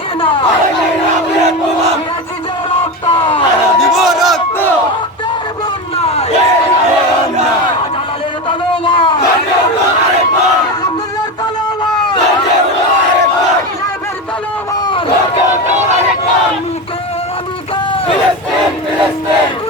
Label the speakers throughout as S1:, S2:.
S1: ঘৃণা রক্ত দিব রক্ত রক্তের বন্যা জালালের তলোয়া আব্দুল্লাহর তলোয়া সাহেবের তলোয়া আমি কে আমি কে ফিলিস্তিন ফিলিস্তিন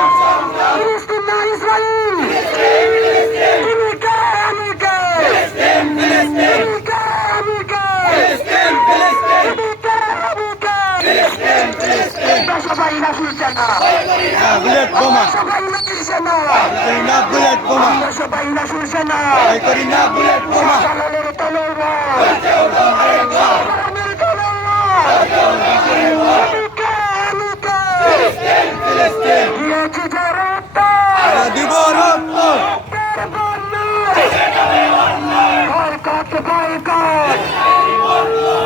S1: সবাই না বুঝছেন না।
S2: বুলেট বোমা
S1: সবাই না বুঝছেন না।
S2: করি না বুলেট বোমা
S1: সবাই না
S2: শুনছেন না। করি না বুলেট বোমা
S1: সালালের Boycott! Boycott!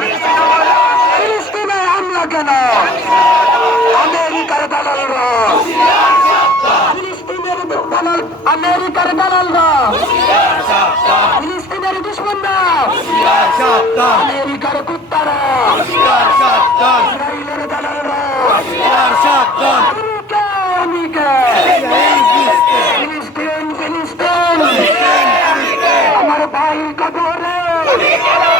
S2: ফিলিস্তিনে আমরা
S1: কেন? আমেরিকার দালালরা। ফিলিস্তিনের দালাল আমেরিকার দালালরা। ফিলিস্তিনের দুশ্মনরা। আমেরিকার কুত্তারা। ইসরায়েলের দালালরা। আমার ভাই কবরে।